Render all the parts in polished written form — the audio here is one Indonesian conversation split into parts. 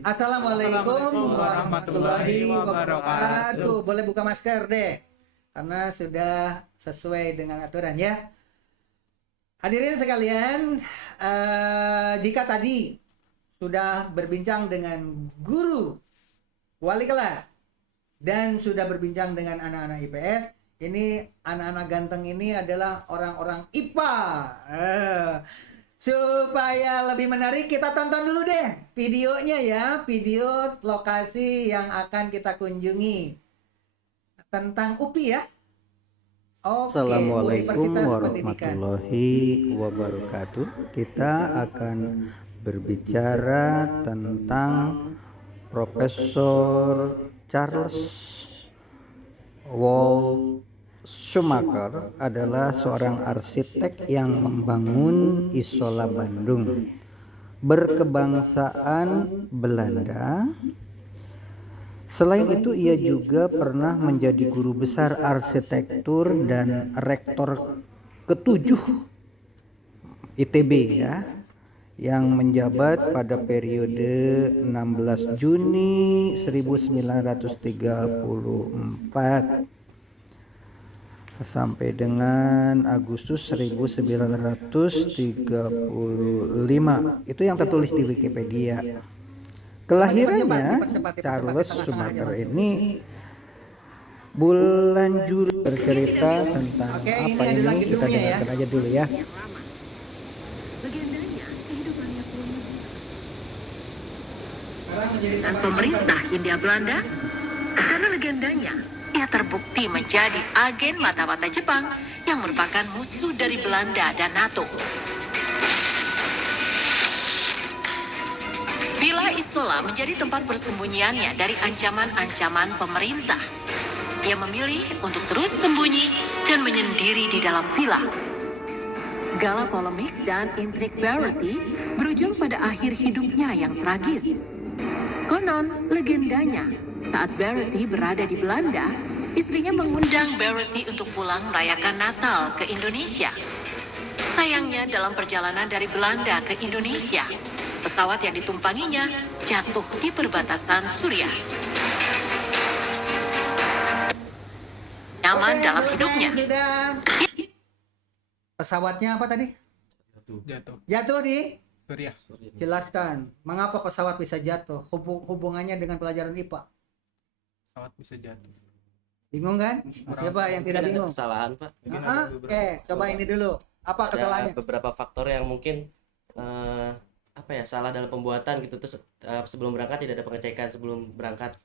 Assalamualaikum warahmatullahi wabarakatuh. Boleh buka masker deh, karena sudah sesuai dengan aturan ya. Hadirin sekalian, jika tadi sudah berbincang dengan guru, wali kelas, dan sudah berbincang dengan anak-anak IPS, ini anak-anak ganteng ini adalah orang-orang IPA. Supaya lebih menarik, kita tonton dulu deh videonya ya, video lokasi yang akan kita kunjungi tentang UPI ya. Oke, Assalamualaikum warahmatullahi wabarakatuh. Kita akan berbicara tentang Profesor Charles Wall Schumacher adalah seorang arsitek yang membangun Isola Bandung, berkebangsaan Belanda. Selain itu, ia juga pernah menjadi guru besar arsitektur dan rektor ke-7 ITB ya, yang menjabat pada periode 16 Juni 1934 sampai dengan Agustus 1935. Itu yang tertulis di Wikipedia. Kelahirannya Charles Schumacher ini bulan Juli, bercerita tentang apa ini, kita dengarkan aja dulu ya. Legendanya kehidupannya pun dan pemerintah Hindia Belanda, karena legendanya ia terbukti menjadi agen mata-mata Jepang yang merupakan musuh dari Belanda dan NATO. Villa Isola menjadi tempat persembunyiannya dari ancaman-ancaman pemerintah. Ia memilih untuk terus sembunyi dan menyendiri di dalam villa. Segala polemik dan intrik Verity berujung pada akhir hidupnya yang tragis. Konon, legendanya, saat Verity berada di Belanda, istrinya mengundang Verity untuk pulang merayakan Natal ke Indonesia. Sayangnya, dalam perjalanan dari Belanda ke Indonesia, pesawat yang ditumpanginya jatuh di perbatasan Suriah. Nyaman dalam hidupnya. Pesawatnya apa tadi? Jatuh di Suriah. Jelaskan, mengapa pesawat bisa jatuh? Hubungannya dengan pelajaran IPA. Pesawat bisa jatuh. Bingung kan? Siapa yang tidak bingung? Kesalahan, Pak. Oke, coba ini dulu. Apa kesalahannya? Ada beberapa faktor yang mungkin salah dalam pembuatan gitu. Terus sebelum berangkat tidak ada pengecekan sebelum berangkat.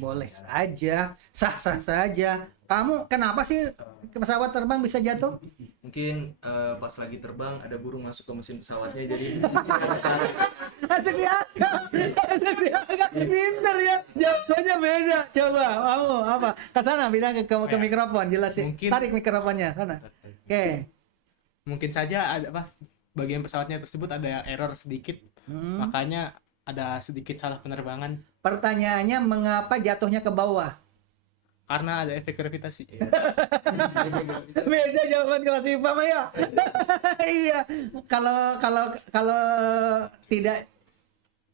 Boleh saja, sah-sah saja. Kamu kenapa sih pesawat terbang bisa jatuh? Mungkin pas lagi terbang ada burung masuk ke mesin pesawatnya, jadi Masuk di akal. Pinter ya, jawabannya beda. Coba kamu apa? Ke sana, bilang ke mikrofon, jelasin. Mungkin, tarik mikrofonnya sana. Oke. Mungkin saja ada bagian pesawatnya tersebut ada error sedikit, makanya ada sedikit salah penerbangan. Pertanyaannya, mengapa jatuhnya ke bawah? Karena ada efek gravitasi. Beda jawaban kelas IPA mah ya. Iya. Kalau tidak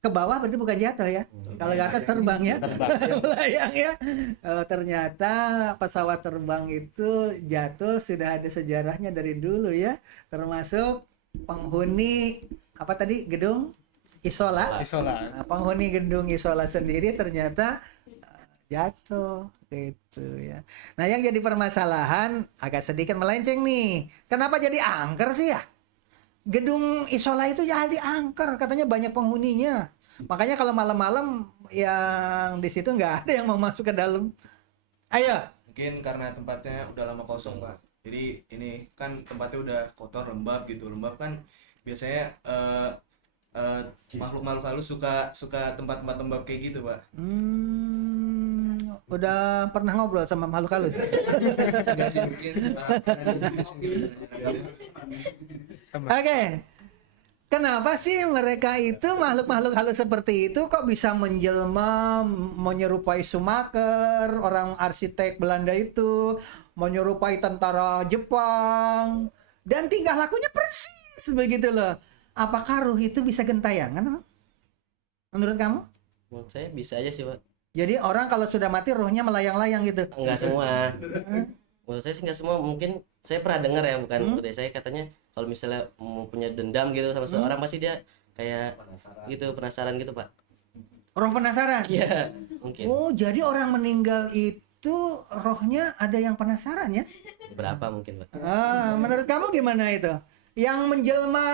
ke bawah berarti bukan jatuh ya. Kalau ke atas terbang ya. Melayang ya. Ternyata pesawat terbang itu jatuh sudah ada sejarahnya dari dulu ya. Termasuk penghuni apa tadi, gedung Isola. Isola. Penghuni gedung Isola sendiri ternyata jatuh gitu ya. Nah, yang jadi permasalahan agak sedikit melenceng nih. Kenapa jadi angker sih ya? Gedung Isola itu jadi angker, katanya banyak penghuninya. Makanya kalau malam-malam yang di situ nggak ada yang mau masuk ke dalam. Ayo. mungkin karena tempatnya udah lama kosong, Pak. Jadi ini kan tempatnya udah kotor, lembab gitu. Lembab kan biasanya makhluk-makhluk halus suka tempat-tempat lembab kayak gitu, Pak. Udah pernah ngobrol sama makhluk halus? Enggak sih mungkin. Oke. Kenapa sih mereka itu makhluk-makhluk halus seperti itu kok bisa menjelma menyerupai Schumacher, orang arsitek Belanda itu, menyerupai tentara Jepang, dan tingkah lakunya persis begitu loh. Apakah ruh itu bisa gentayangan? Menurut kamu? Menurut saya bisa aja sih, Pak. Jadi orang kalau sudah mati ruhnya melayang-layang gitu. Enggak semua. Menurut saya sih enggak semua. Mungkin saya pernah dengar ya, bukan menurut saya, katanya kalau misalnya mau punya dendam gitu sama seorang pasti dia kayak gitu, penasaran gitu, Pak. Roh penasaran? Iya, mungkin. Oh, jadi orang meninggal itu rohnya ada yang penasaran ya? Berapa mungkin, Pak. Menurut kamu gimana itu? Yang menjelma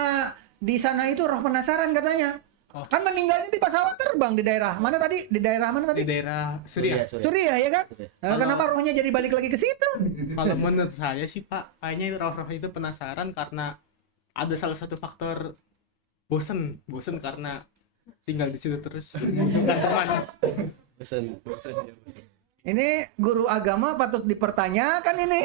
di sana itu roh penasaran katanya. Oh. Kan meninggalnya di pesawat terbang di daerah mana tadi? Di daerah mana Di tadi? daerah Suriah. Suriah ya kan? Kenapa rohnya jadi balik lagi ke situ? Kalau menurut saya sih Pak, kayaknya roh-roh itu penasaran karena ada salah satu faktor bosen karena tinggal di situ terus. Bosan. Ini guru agama patut dipertanyakan ini.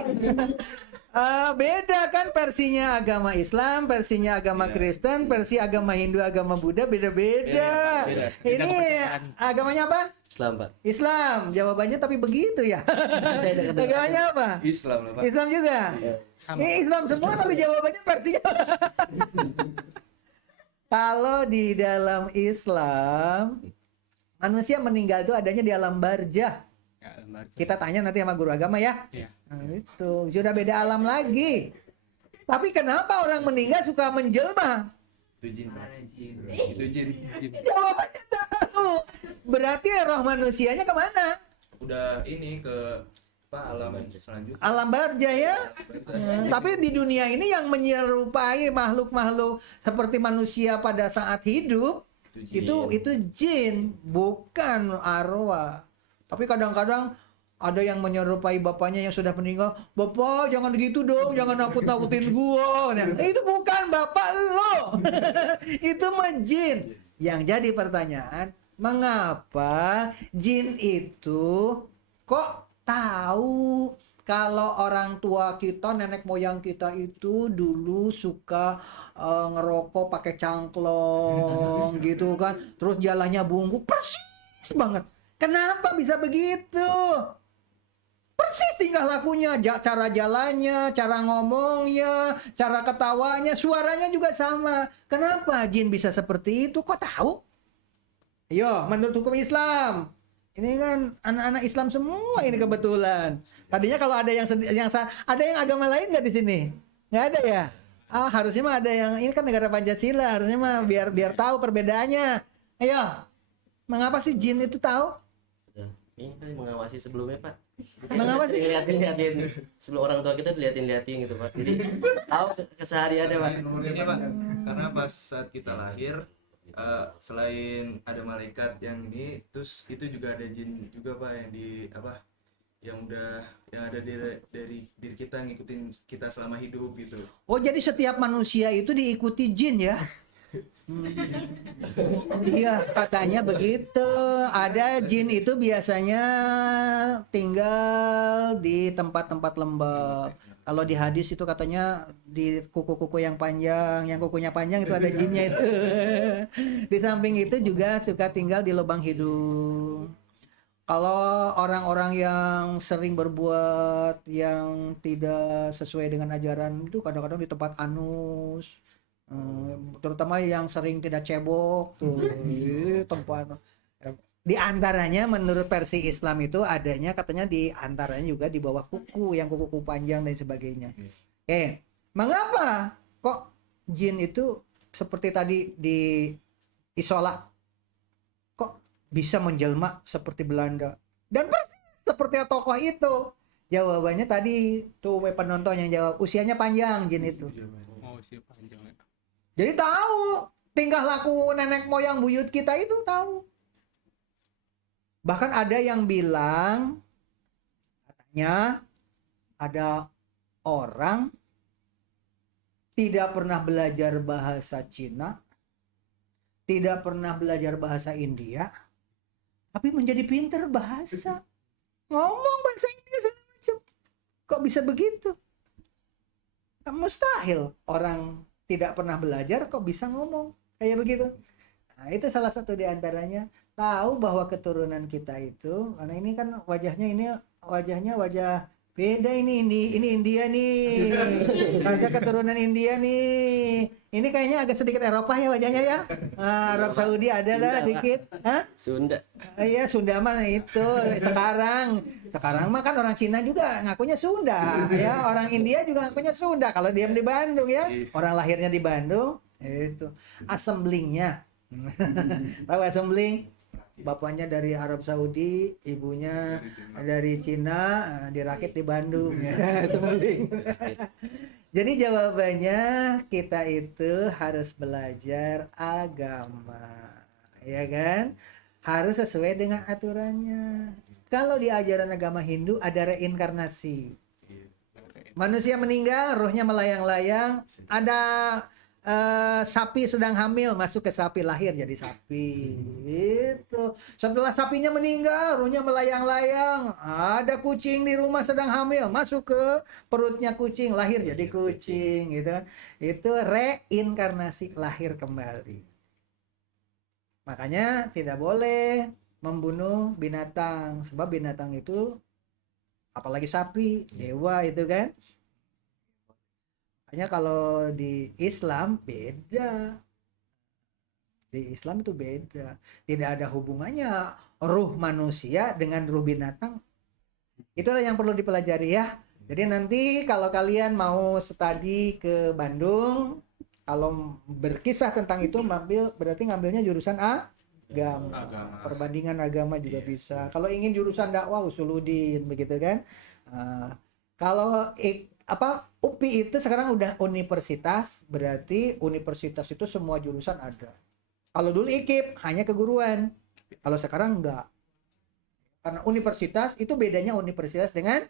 Beda kan versinya agama Islam, versinya agama Kristen, versi agama Hindu, agama Buddha beda-beda. Beda. Ini agamanya apa? Islam, Pak. Islam. Jawabannya tapi begitu ya. Saya dengar. Agamanya apa? Islam lah, Pak. Islam juga. Sama. Ini Islam semua tapi jawabannya versinya. Kalau di dalam Islam manusia meninggal itu adanya di alam barzah. Ya, Kita tanya nanti sama guru agama ya. Iya. Nah, itu sudah beda alam lagi. Tapi kenapa orang meninggal suka menjelma? Itu jin, Pak. Itu jin. Jawabannya tahu. Berarti roh manusianya kemana? Udah ini ke alam selanjutnya. Alam barzah ya. Tapi di dunia ini yang menyerupai makhluk-makhluk seperti manusia pada saat hidup itu jin, bukan arwah. Tapi kadang-kadang ada yang menyerupai bapaknya yang sudah meninggal. Bapak jangan gitu dong, jangan nakut-nakutin gua. Itu bukan bapak lo. Itu mah jin. Yang jadi pertanyaan, mengapa jin itu kok tahu kalau orang tua kita, nenek moyang kita itu dulu suka ngerokok pakai cangklong gitu kan. Terus jalannya bungkuk persis banget. Kenapa bisa begitu? Persis tingkah lakunya, cara jalannya, cara ngomongnya, cara ketawanya, suaranya juga sama. Kenapa jin bisa seperti itu? Kok tahu? Ayo, menurut hukum Islam. Ini kan anak-anak Islam semua ini kebetulan. Tadinya kalau ada yang ada yang agama lain nggak di sini? Nggak ada ya? Harusnya mah ada yang, ini kan negara Pancasila, harusnya mah biar tahu perbedaannya. Ayo, mengapa sih jin itu tahu? Ini kan mengawasi sebelumnya, Pak. Mengawasi? Lihatin sebelum orang tua kita dilihatin gitu, Pak. Jadi tahu kesehariannya, Pak. Ini, Pak, karena pas saat kita lahir selain ada malaikat yang ini, terus itu juga ada jin juga, Pak, yang ada dari diri kita, ngikutin kita selama hidup gitu. Oh, jadi setiap manusia itu diikuti jin ya? Iya, katanya begitu. Ada jin itu biasanya tinggal di tempat-tempat lembab. Kalau di hadis itu katanya di kuku-kuku yang panjang, yang kukunya panjang itu ada jinnya itu. Di samping itu juga suka tinggal di lubang hidung. Kalau orang-orang yang sering berbuat yang tidak sesuai dengan ajaran itu kadang-kadang di tempat anus. Terutama yang sering tidak cebok tuh tempat. Di antaranya menurut versi Islam itu adanya katanya di antaranya juga di bawah kuku, yang kuku panjang dan sebagainya. Mengapa kok jin itu seperti tadi di Isola kok bisa menjelma seperti Belanda dan seperti tokoh itu? Jawabannya tadi tuh penonton yang jawab, usianya panjang jin itu. Oh, usia panjang ya. Jadi tahu tingkah laku nenek moyang buyut kita itu tahu. Bahkan ada yang bilang katanya ada orang tidak pernah belajar bahasa Cina, tidak pernah belajar bahasa India, tapi menjadi pinter bahasa, ngomong bahasa India segala macam. Kok bisa begitu? Mustahil orang tidak pernah belajar kok bisa ngomong kayak begitu. Nah, itu salah satu di antaranya, tahu bahwa keturunan kita itu, karena ini kan wajahnya wajah beda, ini India nih, ada keturunan India nih, ini kayaknya agak sedikit Eropa ya wajahnya ya. Arab Saudi ada lah dikit. Hah? Sunda. Iya, Sunda mah itu sekarang mah kan orang Cina juga ngakunya Sunda ya, orang India juga ngakunya Sunda kalau diam di Bandung ya, orang lahirnya di Bandung itu. Assemblingnya tahu assembling, bapaknya dari Arab Saudi, ibunya dari Cina, dirakit di Bandung ya. Assembling. Jadi jawabannya kita itu harus belajar agama, ya kan? Harus sesuai dengan aturannya. Kalau di ajaran agama Hindu ada reinkarnasi. Manusia meninggal, rohnya melayang-layang, ada sapi sedang hamil, masuk ke sapi, lahir jadi sapi. Itu. Setelah sapinya meninggal, rohnya melayang-layang, ada kucing di rumah sedang hamil, masuk ke perutnya kucing, lahir jadi kucing, gitu kan. Itu reinkarnasi, lahir kembali. Makanya tidak boleh membunuh binatang, sebab binatang itu, apalagi sapi, dewa itu kan. Makanya kalau di Islam beda. Di Islam itu beda. Tidak ada hubungannya ruh manusia dengan ruh binatang. Itulah yang perlu dipelajari ya. Jadi nanti kalau kalian mau studi ke Bandung, kalau berkisah tentang itu berarti ngambilnya jurusan agama. Perbandingan agama juga bisa. Kalau ingin jurusan dakwah usuluddin begitu kan. Kalau UPI itu sekarang udah universitas, berarti universitas itu semua jurusan ada. Kalau dulu IKIP hanya keguruan, kalau sekarang enggak. Karena universitas itu bedanya universitas dengan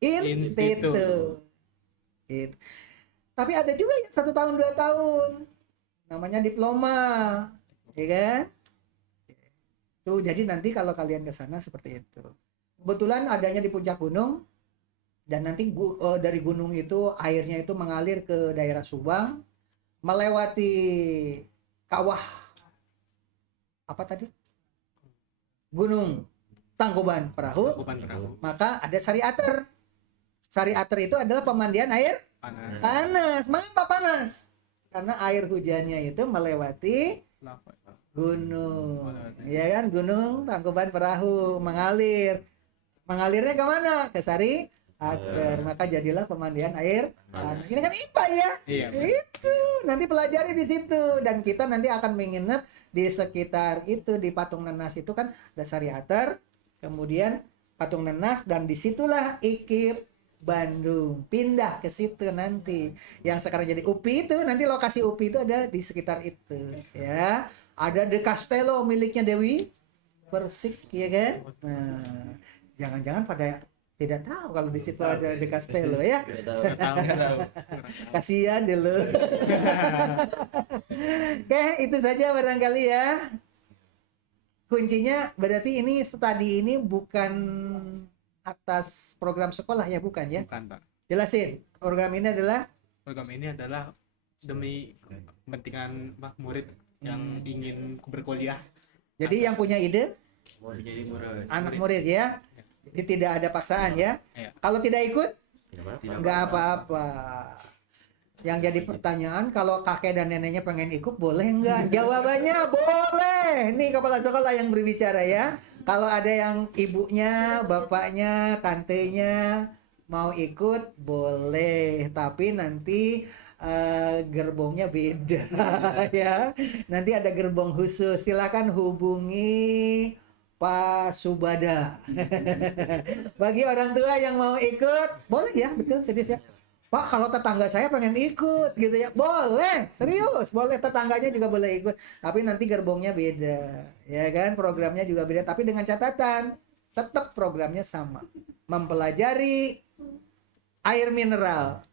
institut. Gitu. Tapi ada juga yang 1 tahun 2 tahun, namanya diploma, ya kan? Tuh, jadi nanti kalau kalian ke sana seperti itu. Kebetulan adanya di puncak gunung. Dan nanti dari gunung itu airnya itu mengalir ke daerah Subang, melewati kawah apa tadi? Gunung Tangkuban Perahu. Maka ada Sariater. Sariater itu adalah pemandian air panas. Mengapa panas? Karena air hujannya itu melewati gunung. Ya kan, Gunung Tangkuban Perahu mengalir. Mengalirnya ke mana? Ke Sariater, maka jadilah pemandian air panas. Ini kan IPA ya. Iya. Itu nanti pelajari di situ, dan kita nanti akan menginap di sekitar itu, di Patung Nenas itu kan ada Sariater, kemudian Patung Nenas, dan disitulah IKIP Bandung pindah ke situ nanti. Yang sekarang jadi UPI itu nanti lokasi UPI itu ada di sekitar itu ya. Ada The Castello miliknya Dewi Persik ya kan. Nah, jangan-jangan pada tidak tahu kalau di situ ada di Castello ya. Nggak tahu. Kasihan deh lo. Oke, itu saja barangkali ya. Kuncinya berarti ini studi ini bukan atas program sekolah ya, bukan ya? Bukan, Pak. Jelasin. Program ini adalah demi kepentingan murid yang ingin berkuliah. Jadi yang punya ide Jadi anak murid ya. Jadi tidak ada paksaan ya. Iya. Kalau tidak ikut Nggak nggak apa-apa. Yang jadi pertanyaan, kalau kakek dan neneknya pengen ikut boleh nggak? Jawabannya boleh. Nih kepala sekolah yang berbicara ya. Kalau ada yang ibunya, bapaknya, tantenya mau ikut boleh. Tapi nanti gerbongnya beda ya. Nanti ada gerbong khusus. Silakan hubungi Pak Subada. Bagi orang tua yang mau ikut, boleh ya, betul, serius ya. Pak, kalau tetangga saya pengen ikut gitu ya, boleh, serius, boleh, tetangganya juga boleh ikut. Tapi nanti gerbongnya beda, ya kan, programnya juga beda. Tapi dengan catatan, tetap programnya sama, mempelajari air mineral.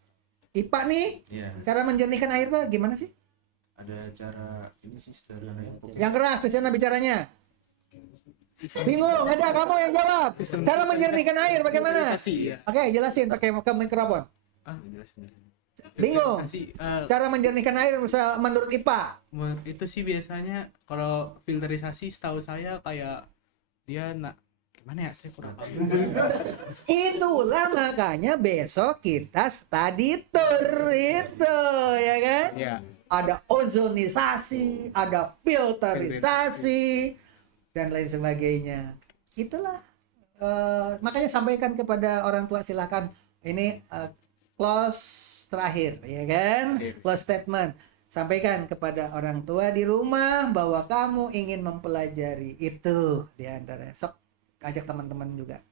IPA nih, Iya. cara menjernihkan air Pak gimana sih? Ada cara ini sih sederhana yang Yang keras di sana bicaranya. Bingung, ada kamu yang jawab. Cara menjernihkan air bagaimana? Filterisasi, ya. Oke, jelasin pakai mikrofon. jelasin. Bingung. Filterisasi, Cara menjernihkan air menurut IPA. itu sih biasanya kalau filterisasi setahu saya kayak dia gimana ya, saya kurang paham. Itulah makanya besok kita study tour itu, ya kan? Ya. Ada ozonisasi, ada filterisasi, dan lain sebagainya. Itulah makanya sampaikan kepada orang tua, silakan ini close terakhir, ya kan? Close statement. Sampaikan kepada orang tua di rumah bahwa kamu ingin mempelajari itu di antara. Sok ajak teman-teman juga.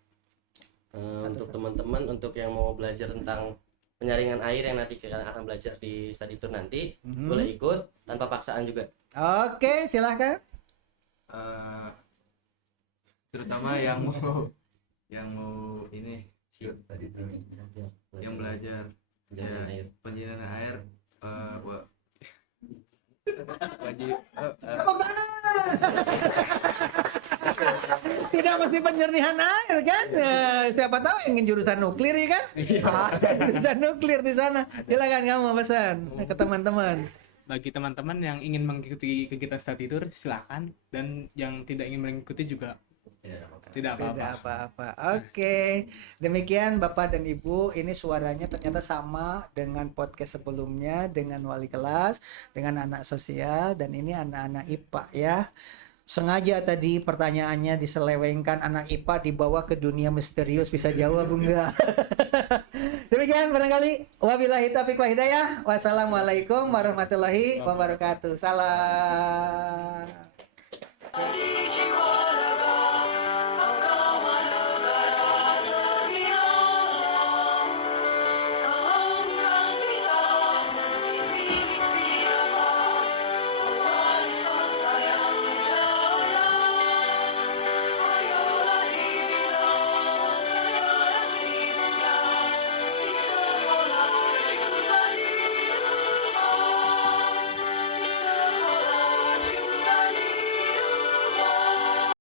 Untuk teman-teman, untuk yang mau belajar tentang penyaringan air yang nanti kita akan belajar di study tour nanti, boleh ikut tanpa paksaan juga. Oke, silakan. Terutama yang mau ini tadi tuh yang belajar Penyaringan air. penyimpanan air wajib Tidak mesti penjernihan air kan? Siapa tahu ingin jurusan nuklir ya kan? Ada jurusan nuklir di sana. Silakan kamu pesan ke teman-teman. Bagi teman-teman yang ingin mengikuti kegiatan study tour silakan, dan yang tidak ingin mengikuti juga tidak apa-apa. Tidak apa-apa. Oke. Demikian Bapak dan Ibu, ini suaranya ternyata sama dengan podcast sebelumnya, dengan wali kelas, dengan anak sosial, dan ini anak-anak IPA ya. Sengaja tadi pertanyaannya diselewengkan, anak IPA dibawa ke dunia misterius, bisa jawab enggak? Demikian barangkali. Wabillahi taufiq wa hidayah. Wassalamualaikum warahmatullahi wabarakatuh. Salam.